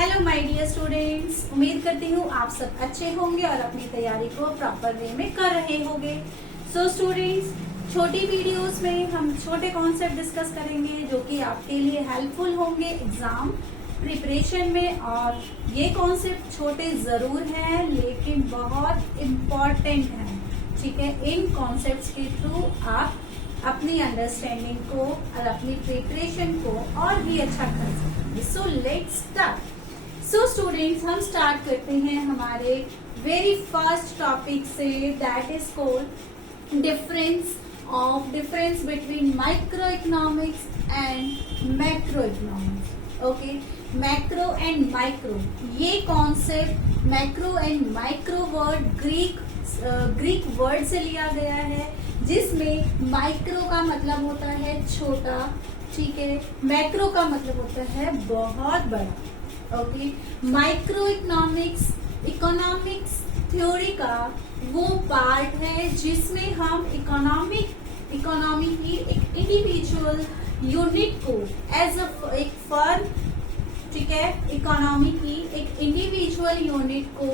Hello my dear students, उम्मीद करती हूँ आप सब अच्छे होंगे और अपनी तैयारी को प्रॉपर वे में कर रहे होंगे। सो स्टूडेंट्स, छोटी वीडियोस में हम छोटे कॉन्सेप्ट डिस्कस करेंगे जो कि आपके लिए हेल्पफुल होंगे एग्जाम प्रिपरेशन में। और ये कॉन्सेप्ट छोटे जरूर हैं लेकिन बहुत इम्पोर्टेंट हैं। ठीक है, इन कॉन्सेप्ट्स के थ्रू आप अपनी अंडरस्टैंडिंग को और अपनी प्रिपरेशन को और भी अच्छा कर सकते। So let's start. So students, हम स्टार्ट करते हैं हमारे वेरी फर्स्ट टॉपिक से, that is called difference between micro economics and macro economics. Okay, macro and micro, ये concept macro and micro word Greek word से लिया गया है, जिसमें माइक्रो का मतलब होता है छोटा, ठीक है, मैक्रो का मतलब होता है बहुत बड़ा। ओके, माइक्रो इकोनॉमिक्स थ्योरी का वो पार्ट है जिसमें हम इकोनॉमी की एक इंडिविजुअल यूनिट को एक फर्म, ठीक है, इकोनॉमी की एक इंडिविजुअल यूनिट को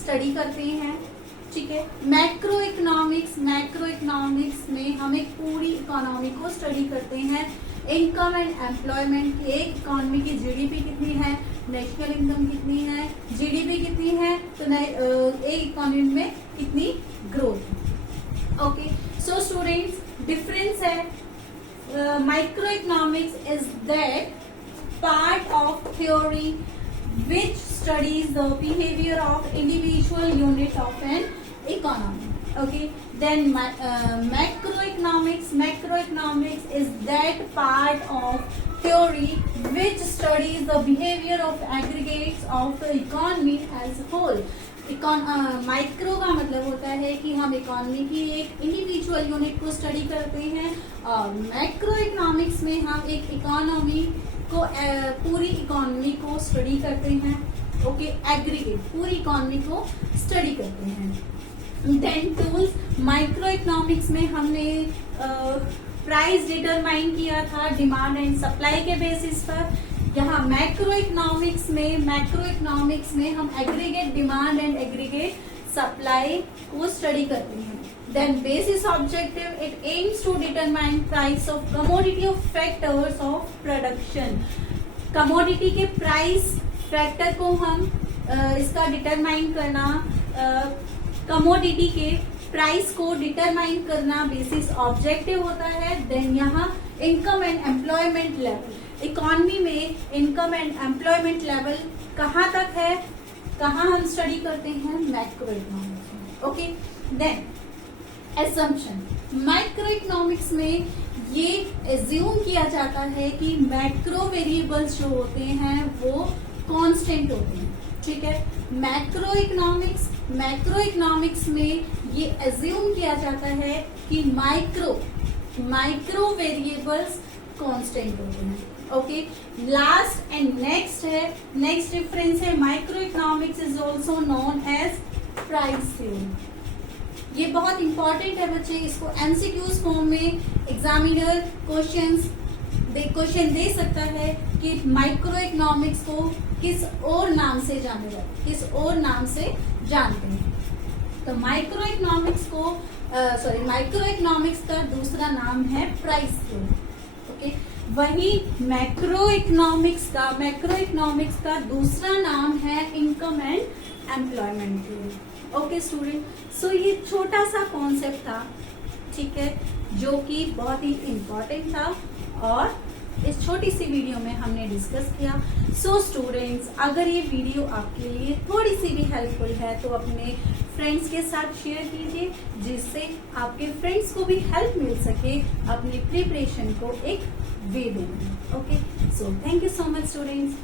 स्टडी करते हैं। ठीक है, मैक्रो इकोनॉमिक्स में हम एक पूरी इकोनॉमी को स्टडी करते हैं। इनकम एंड एम्प्लॉयमेंट, एक इकोनॉमी की जीडीपी कितनी है, नेशनल इनकम कितनी है, जीडीपी कितनी है, तो एक इकोनॉमी में कितनी growth. Okay, so students, difference है micro economics is that part of theory which studies the behavior of individual unit of an economy. Okay, then macroeconomics is that part of theory which studies the behavior of aggregates of the economy as a whole. Micro का मतलब होता है कि हम economy की एक individual unit को study करते हैं, और मैक्रो इकोनॉमिक्स में हम एक इकोनॉमी को पूरी इकोनॉमी को स्टडी करते हैं। ओके, एग्रीगेट पूरी इकोनॉमी को स्टडी करते हैं। देन टूल्स, माइक्रो इकोनॉमिक्स में हमने प्राइस डिटरमाइन किया था डिमांड एंड सप्लाई के बेसिस पर। यहाँ मैक्रो इकोनॉमिक्स में हम aggregate demand and aggregate supply को स्टडी करते हैं। Then basis objective, it aims to determine price of commodity of factors of production. Commodity के प्राइस फैक्टर को हम इसका डिटरमाइन करना, कमोडिटी के प्राइस को डिटरमाइन करना बेसिस ऑब्जेक्टिव होता है। देन यहाँ income and employment level, economy में इनकम एंड एम्प्लॉयमेंट लेवल कहाँ तक है, कहाँ हम स्टडी करते हैं, मैक्रो इकोनॉमिक्स में। ओके, देन एसम्पशन, माइक्रो इकोनॉमिक्स में ये एज्यूम किया जाता है कि मैक्रो वेरिएबल्स जो होते हैं वो कांस्टेंट होते हैं। ठीक है, मैक्रो इकोनॉमिक्स में ये एज्यूम किया जाता है कि माइक्रो वेरिएबल्स कांस्टेंट होते हैं। Okay, last and next difference है micro economics is also known as price theory. ये बहुत इंपॉर्टेंट है बच्चे, इसको एमसीक्यूज फॉर्म में एग्जामिनर क्वेश्चन दे सकता है कि माइक्रो इकोनॉमिक्स को किस और नाम से जानते हैं। तो माइक्रो इकोनॉमिक्स का दूसरा नाम है प्राइस थ्योरी। ओके, वही मैक्रो इकोनॉमिक्स का दूसरा नाम है income and employment theory. Okay student, so ये छोटा सा कॉन्सेप्ट था, ठीक है, जो कि बहुत ही इम्पोर्टेंट था और इस छोटी सी वीडियो में हमने डिस्कस किया। सो स्टूडेंट्स, अगर ये वीडियो आपके लिए थोड़ी सी भी हेल्पफुल है तो अपने फ्रेंड्स के साथ शेयर कीजिए, जिससे आपके फ्रेंड्स को भी हेल्प मिल सके अपनी प्रिपरेशन को एक वे देने में। Okay, so thank you so much students.